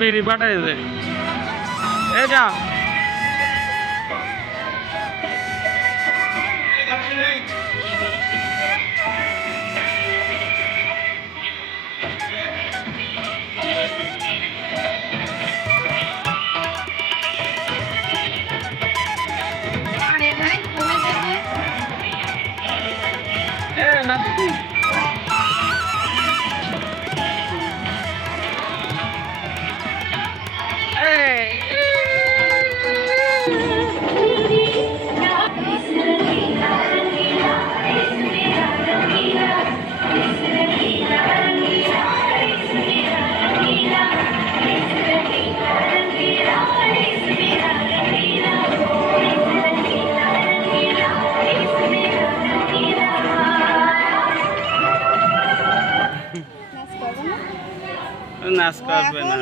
বিড়ি পাঠাই দে এ যা নাচ করবে না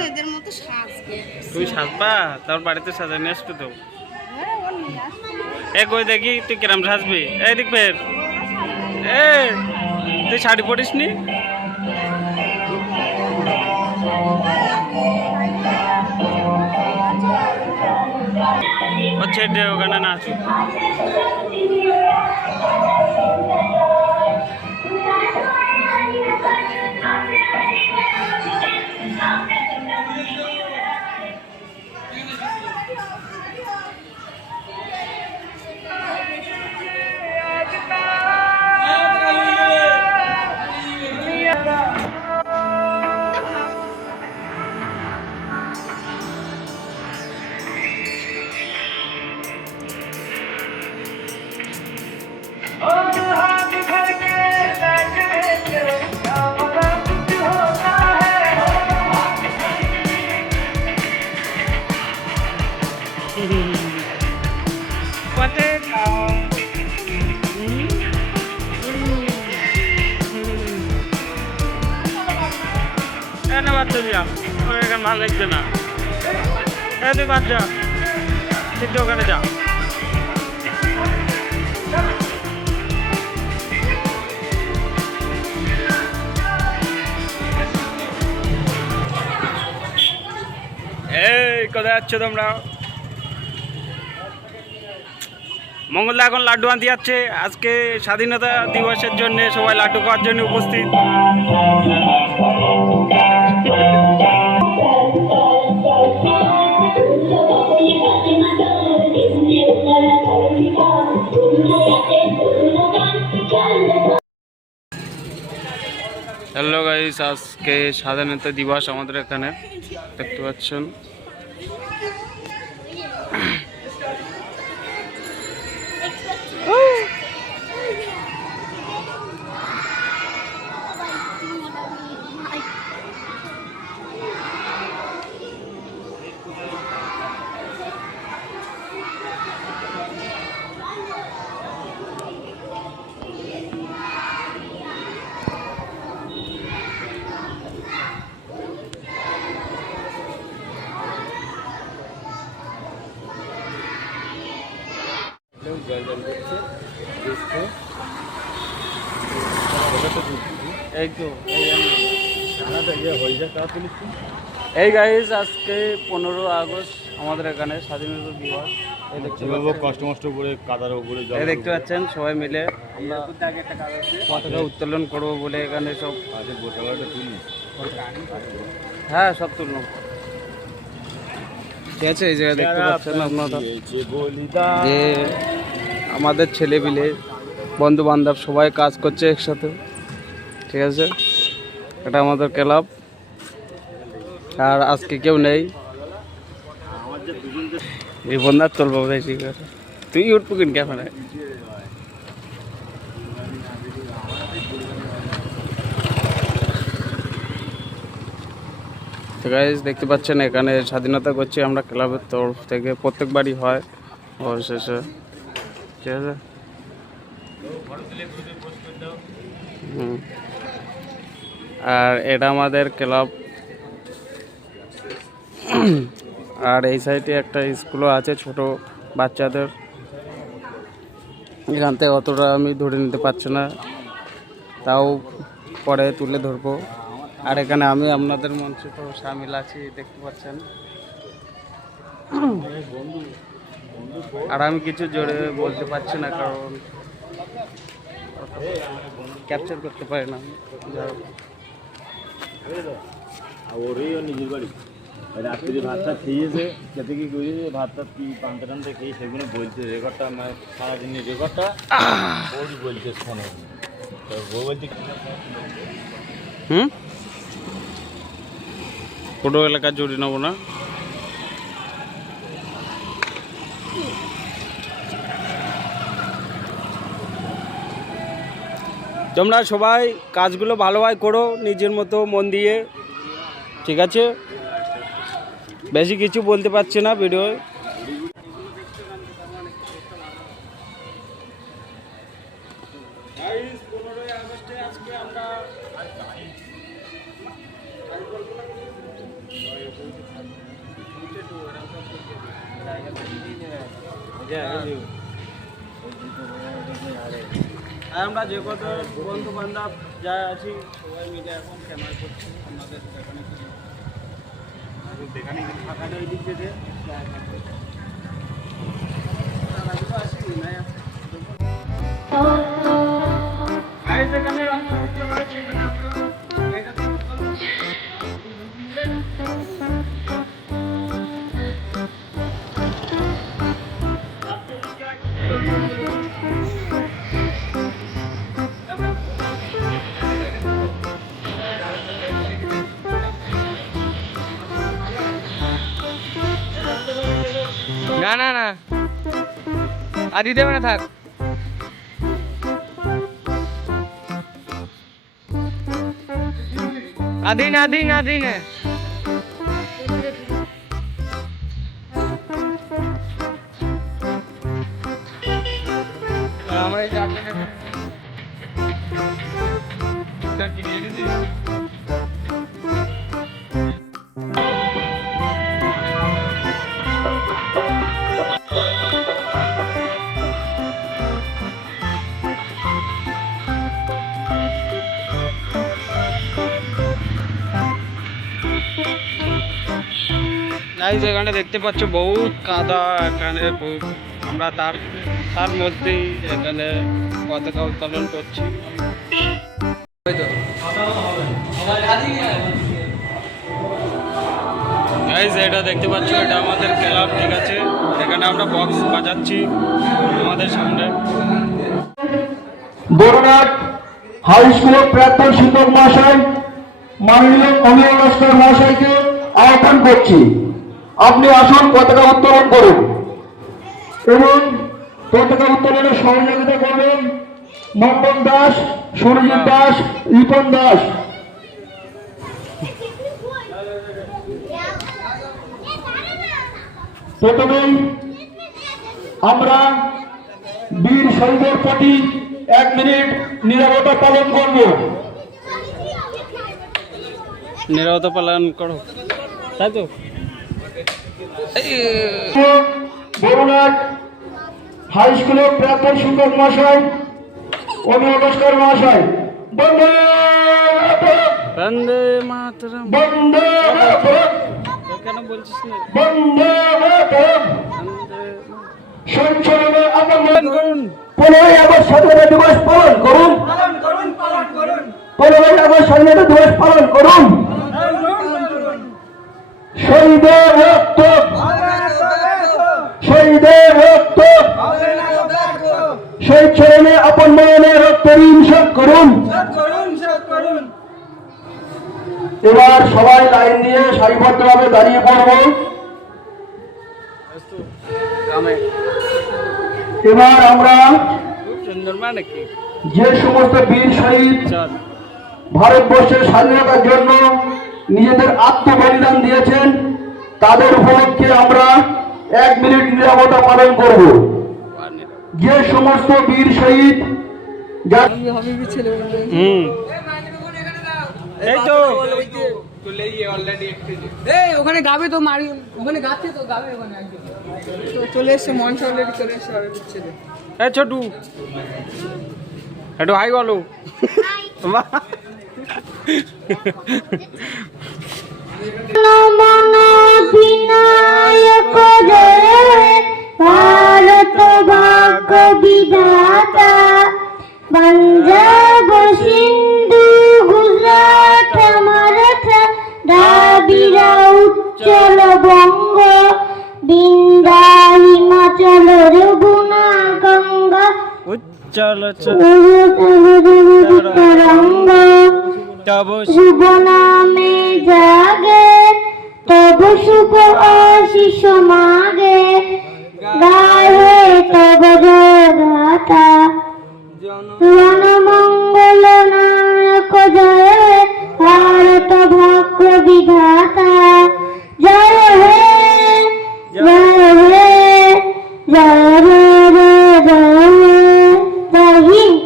তুই সাজবা তোর বাড়িতে সাজা নিয়ে আসবে তো এ কই দেখি তুই কিরম সাজবি এই দেখ ফের এ তুই শাড়ি পরিস নি হচ্ছে ওখানে নাচু ভালো লাগছে না তুই বাদ যা কিন্তু ওখানে যা এই কোথায় যাচ্ছ তোমরা মঙ্গলদা এখন লাড্ডু আনতে যাচ্ছে আজকে স্বাধীনতা দিবসের জন্য সবাই লাড্ডু খাওয়ার জন্য উপস্থিত হ্যালো গাইস আজকে স্বাধীনতা দিবস আমাদের এখানে দেখতে পাচ্ছেন এই গাইস আজকে 15 আগস্ট আমাদের এখানে স্বাধীনতা দিবস এই দেখতে পাচ্ছেন সবাই মিলে আমরা পতাকা উত্তোলন করবো বলে এখানে সব হ্যাঁ সব তুললাম ঠিক আছে এই জায়গায় দেখতে পাচ্ছেন আপনারা যে আমাদের ছেলেপিলে বন্ধু বান্ধব সবাই কাজ করছে একসাথে ঠিক আছে এটা আমাদের ক্লাব আর আজকে কেউ নেই এই বন্ধার তুলবো ঠিক আছে তুই উঠবো কিন ক্যামেরায় তো গাইস দেখতে পাচ্ছেন এখানে স্বাধীনতা করছি আমরা ক্লাবের তরফ থেকে প্রত্যেকবারই হয় অবশেষে ঠিক আছে আর এটা আমাদের ক্লাব আর এই সাইডে একটা স্কুলও আছে ছোট বাচ্চাদের এখান থেকে অতটা আমি ধরে নিতে পারছি না তাও পরে তুলে ধরবো আর এখানে আমি আপনাদের মঞ্চে তো সামিল আছি, দেখতে পাচ্ছেন। আর আমি কিছু জোরে বলতে পারছি না, কারণ ক্যাপচার করতে পারি না। ওরও নিজের বাড়ি রাত্রি ভাতটা খেয়েছে, খেতে কি করেছে, ভাতটা কি পান্তা টানতে খেয়ে সেগুলো বলছে, রেকর্ডটা আমার সারাদিনের রেকর্ডটা ওরই বলছে ফোনে। তো ও বলছে পুরো এলাকা জুড়ে নেবো না। তোমরা সবাই কাজগুলো ভালোভাবে করো, নিজের মতো মন দিয়ে, ঠিক আছে? বেশি কিছু বলতে পারছি না ভিডিও। আমরা যে কত বন্ধু বান্ধব যা আছি সবাই মিলে এখন ক্যামেরা করছি আপনাদের দেখানে ফাঁকা ওই দিক থেকে না না না আর দিতে হবে না, থাক। আদিন আদিন আদিন আমার এই এই জায়গাটা দেখতে পাচ্ছ বহুত কাদা, এখানে আমরা তার মধ্যেই এখানে পতাকা উত্তোলন করছি। এটা দেখতে পাচ্ছ, এটা আমাদের ক্লাব, ঠিক আছে? এখানে আমরা বক্স বাজাচ্ছি আমাদের সামনে। বড়নাট হাই স্কুলের প্রাক্তন শিক্ষক মহাশয় মাননীয় অমিয় লস্কর মহাশয়কে আহ্বান করছি, আপনি আসুন, পতাকা উত্তোলন করুন এবং পতাকা উত্তোলনে সহযোগিতা করবেন মন্ডন দাস, সুরজিৎ দাস, রিপন দাস। প্রথমেই আমরা বীর শহীদের প্রতি 1 মিনিট নীরবতা পালন করব। নীরবতা পালন করো, তাই তো? বড়নাট হাই স্কুলের প্রাক্তন শিক্ষক মহাশয় অমিয় লস্কর মহাশয়, বন্দে বন্দে মাতরম, বন্দে মাতরম, কেন বলছিস না? বন্দে মাতরম। সঞ্চরণে অবলম্বন করুন। 15ই আগস্ট স্বাধীনতা দিবস পালন করুন, 15ই আগস্ট স্বাধীনতা দিবস পালন করুন। শহীদের রক্ত, শহীদের রক্ত, শহীদ চরণে আপন মরণে রক্ত ঋণ শোধ করুন। এবার সবাই লাইন দিয়ে সারিবদ্ধভাবে দাঁড়িয়ে পড়ব। এবার আমরা যে সমস্ত বীর শহীদ ভারতবর্ষের স্বাধীনতার জন্য নিজেদের আত্মবলিদান দিয়েছেন, তাদের উপলক্ষে আমরা 1 মিনিট নীরবতা পালন করব। যে সমস্ত বীর শহীদ ওখানে গাবে তো মারি, ওখানে গাচ্ছে তো গাবে, ওখানে একদম চলে এসছে মঞ্চ অলরেডি চলে এসছে। ছোটু একটু হাই বলো। বিনায়ক জয় ভারত ভাগ্য বিধাতা পঞ্জাব সিন্ধু গুজরাট মারাঠা দ্রাবিড় উচ্চল বঙ্গ বিন্দা হিমাচল যমুনা গঙ্গা উচ্চল তরঙ্গ তব শুভ নামে জাগে তব শুভ আশিস মাগে গায়ে তব জয় গাথা জনমঙ্গল নায়ক জয় ভারত ভাগ্য বিধাতা জয় হে জয় হে জয় হে জয় হে জয় হিন্দ।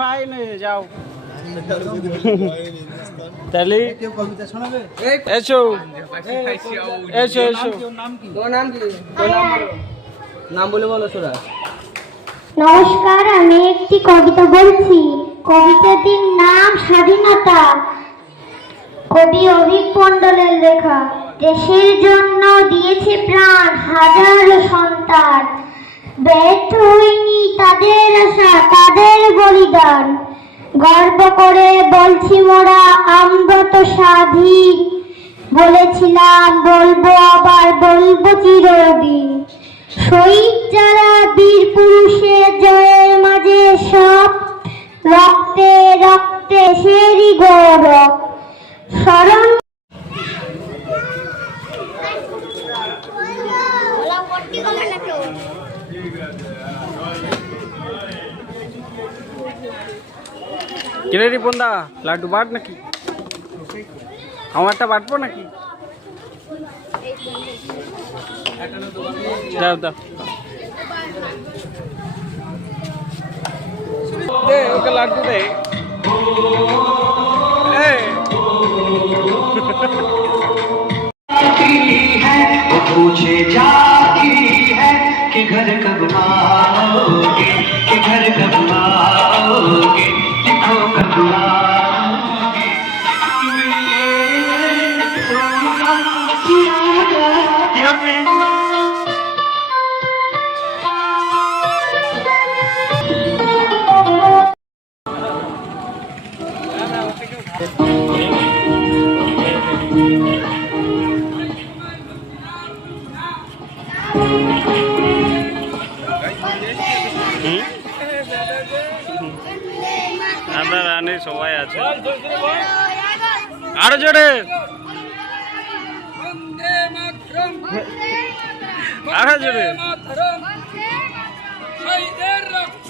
ফাই নয় যাও তাহলে এসো এসো এসো তোর নাম কি? তোর নাম বলো। নাম বলে বলো সোরা। নমস্কার, আমি একটি কবিতা বলছি। কবিতাটির নাম স্বাধীনতা। কবি অভিক মণ্ডলের লেখা। দেশের জন্য দিয়েছে প্রাণ হাজারো সন্তান, ব্যর্থ হয়নি তাদের আশা, তাদের বলিদান। গর্ব করে বলছি মোরা আমরা তো স্বাধীন, বলেছিলাম বলবো আবার বলবো চিরদিন। শহীদ যারা বীর পুরুষের জয়ের মাঝে সব, রক্তে রক্তে সেরি গৌরব স্মরণ। কিরে রিপনদা লাড্ডু বাট নাকি আমারটা বাটবো নাকি দাও দাও দে ওকে লাড্ডু দে पूछे जाती है कि घर कब आओगे, कि घर कब आओगे, लिखो कब आओगे। দাদা রানী সবাই আছে আরো জোরে আরো জোরে শহীদের রক্ত